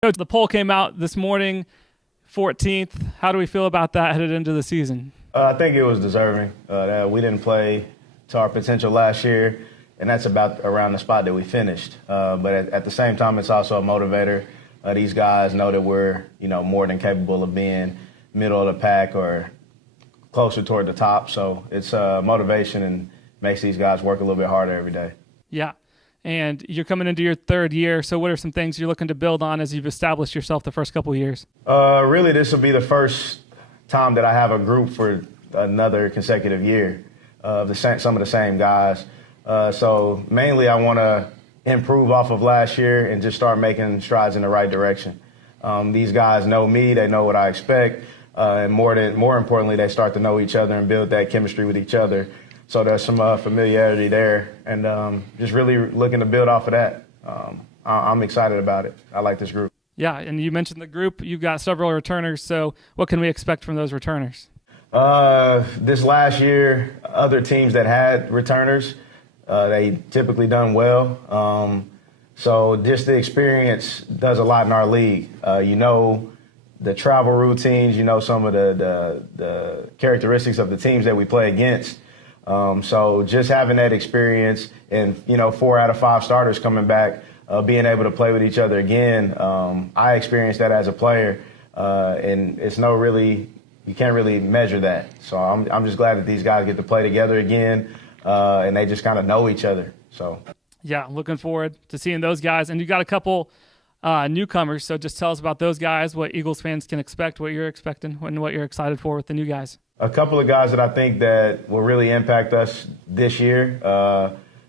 Coach, the poll came out this morning, 14th. How do we feel about that headed into the season? I think it was deserving. That we didn't play to our potential last year, and that's about around the spot that we finished. But at the same time, it's also a motivator. These guys know that we're, more than capable of being middle of the pack or closer toward the top. So it's motivation and makes these guys work a little bit harder every day. Yeah. And you're coming into your third year, so what are some things you're looking to build on as you've established yourself the first couple of years? Really, this will be the first time that I have a group for another consecutive year of some of the same guys. So mainly I want to improve off of last year and just start making strides in the right direction. These guys know me, they know what I expect, and more importantly, they start to know each other and build that chemistry with each other. So there's some familiarity there, and just really looking to build off of that. I'm excited about it. I like this group. Yeah, and you mentioned the group. You've got several returners, so what can we expect from those returners? This last year, other teams that had returners, they typically done well. So just the experience does a lot in our league. The travel routines, some of the characteristics of the teams that we play against. So just having that experience and, 4 out of 5 starters coming back, being able to play with each other again, I experienced that as a player, and you can't really measure that. So I'm just glad that these guys get to play together again, and they just kind of know each other. So yeah, looking forward to seeing those guys. And you got a couple newcomers, so just tell us about those guys, what Eagles fans can expect, what you're expecting, and what you're excited for with the new guys. A couple of guys that I think that will really impact us this year.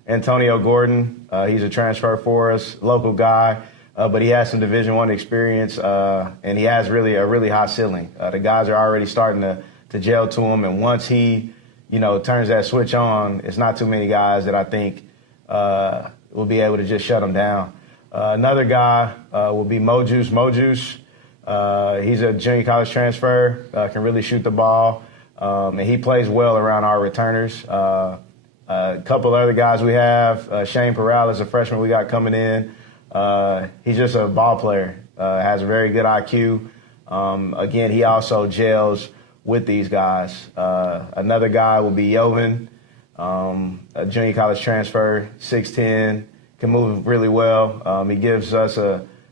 Antonio Gordon, he's a transfer for us, local guy, but he has some Division I experience, and he has a really high ceiling. The guys are already starting to gel to him, and once he, turns that switch on, it's not too many guys that I think will be able to just shut him down. Another guy will be Mojuice. He's a junior college transfer, can really shoot the ball. And he plays well around our returners. A couple other guys we have, Shane Perales, a freshman we got coming in. He's just a ball player, has a very good IQ. Again, he also gels with these guys. Another guy will be Yovan, a junior college transfer, 6'10", can move really well. He gives us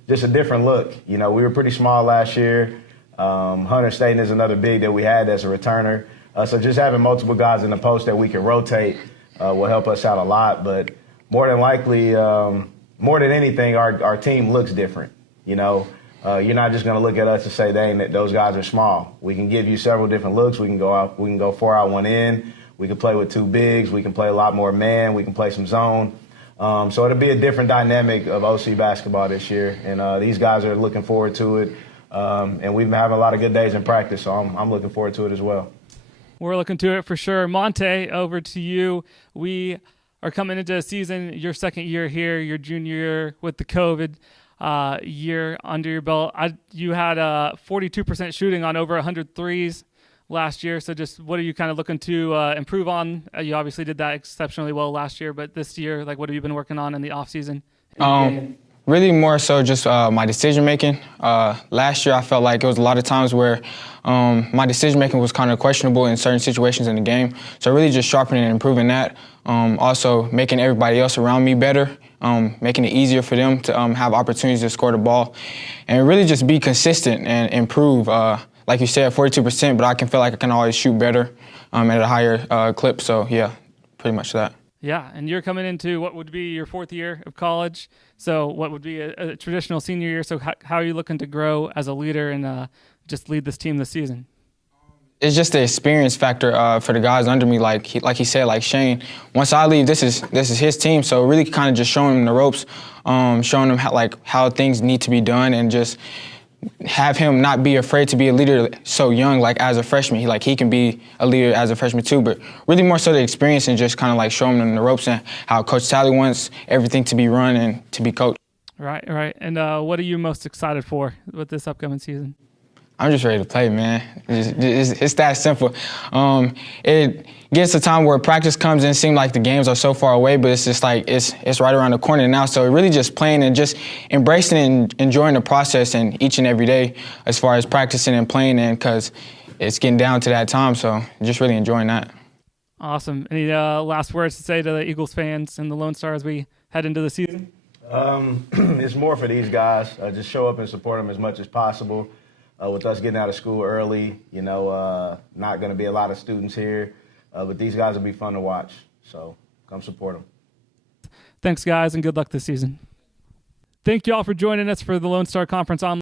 just a different look. We were pretty small last year. Hunter Staten is another big that we had as a returner. So just having multiple guys in the post that we can rotate will help us out a lot. But more than likely, more than anything, our team looks different. You're not just going to look at us and say, dang, those guys are small. We can give you several different looks. We can go 4 out, 1 in. We can play with 2 bigs. We can play a lot more man. We can play some zone. So it'll be a different dynamic of OC basketball this year. And these guys are looking forward to it. And we've been having a lot of good days in practice, so I'm looking forward to it as well. We're looking to it for sure. Moun'Tae, over to you. We are coming into a season, your second year here, your junior year with the COVID year under your belt. You had 42% shooting on over 100 threes last year, so just what are you kind of looking to improve on? You obviously did that exceptionally well last year, but this year, what have you been working on in the offseason? Really more so just my decision-making. Last year I felt like it was a lot of times where my decision-making was kind of questionable in certain situations in the game. So really just sharpening and improving that. Also making everybody else around me better, making it easier for them to have opportunities to score the ball. And really just be consistent and improve. Like you said, 42%, but I can feel like I can always shoot better at a higher clip. So yeah, pretty much that. Yeah, and you're coming into what would be your 4th year of college, so what would be a traditional senior year. So how are you looking to grow as a leader and just lead this team this season? It's just the experience factor for the guys under me, like he said, like Shane. Once I leave, this is his team, so really kind of just showing them the ropes, showing them how things need to be done, and just have him not be afraid to be a leader so young, as a freshman. He can be a leader as a freshman too, but really more so the experience and just kind of showing them the ropes and how Coach Talley wants everything to be run and to be coached. Right. And what are you most excited for with this upcoming season? I'm just ready to play, man. It's that simple. It gets a time where practice comes and it seems like the games are so far away, but it's just like it's right around the corner now. So really just playing and just embracing and enjoying the process and each and every day as far as practicing and playing, and because it's getting down to that time. So just really enjoying that. Awesome. Any last words to say to the Eagles fans and the Lone Star as we head into the season? It's more for these guys. Just show up and support them as much as possible. With us getting out of school early, not going to be a lot of students here, but these guys will be fun to watch. So come support them. Thanks, guys, and good luck this season. Thank you all for joining us for the Lone Star Conference Online.